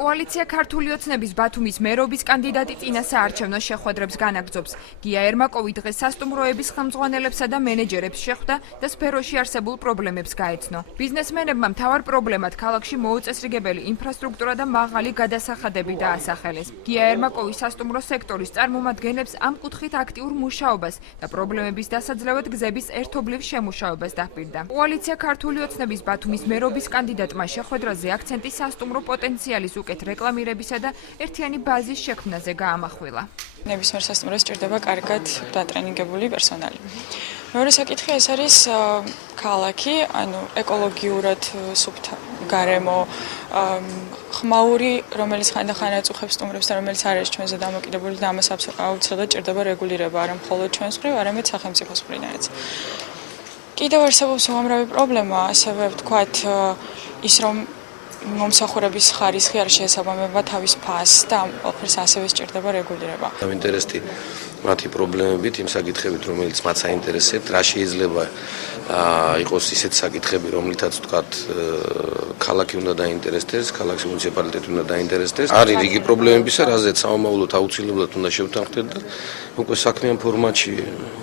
კოალიცია ქართული ოცნების ბათუმის მერობის კანდიდატი წინა საარჩევნო შეხვედრებს განაგრძობს. გია ერმაკოვი დღეს სასტუმროების ხელმძღვანელებსა და მენეჯერებს შეხვდა და სფეროში არსებულ პრობლემებს გაეცნო. ბიზნესმენებმა მთავარ პრობლემად ქალაქში მოუწესრიგებელი ინფრასტრუქტურა და მაღალი გადასახადები დაასახელეს. გია ერმაკოვი სასტუმრო სექტორის წარმომადგენლებს ამ კუთხით აქტიურ მუშაობას და პრობლემების დასაძლევად გზების ერთობლივ შემუშავებას დაჰპირდა. კოალიცია ქართული ოცნების ბათუმის მერობის კანდიდატმა შეხვედრაზე აქცენტი სასტუმრო პოტენციალის უკეთ რეკლამირებისა და ერთიანი ბაზის შექმნაზე გაამახვილა. ნებისმიერ სასტუმროს სჭირდება კარგად დატრენინგებული პერსონალი. მეორე საკითხი ეს არის ქალაქი, ანუ ეკოლოგიურად სუფთა გარემო, ხმაური, რომელიც ხანდახან აწუხებს სტუმრებს და რომელიც არ არის ჩვენზე დამოკიდებული და ამას აუცილებლად ჭირდება რეგულირება, არა მხოლოდ ჩვენს მხრივ, არამედ სახელმწიფოს მხრიდანაც. კიდევ არსებობს უამრავი პრობლემა, ასევე ვთქვათ, ის რომ მომსახურების ხარისხი არ შეესაბამება თავის ფასს და ამ ყველაფერს ასევე სჭირდება რეგულირება. Დაინტერესდი მათი პრობლემებით, იმ საკითხებით, რომელიც მათ საინტერესებთ, რა შეიძლება იყოს ისეთ საკითხები, რომლითაც ვთქვათ, ქალაქი უნდა დაინტერესდეს, ქალაქის მუნიციპალიტეტი უნდა დაინტერესდეს. არის რიგი პრობლემებისა, რაზეც სამომავლოდ აუცილებლად უნდა შევთანხმდეთ და უკვე საქმიან ფორმატში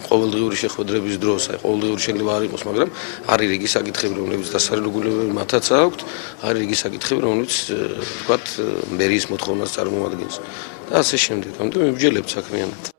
ყოველდღიური შეხვედრების დროს, ყოველდღიური შეიძლება არ იყოს, მაგრამ არის რიგი საკითხები, რომლებიც დასარეგულირებელი მათაც აქვთ, არის რიგი საკითხები, რომელიც ვთქვათ, მერიის მოთხოვნას წარმოადგენს და ასე შემდეგ. ამიტომ მივჯერებთ საქმიანად.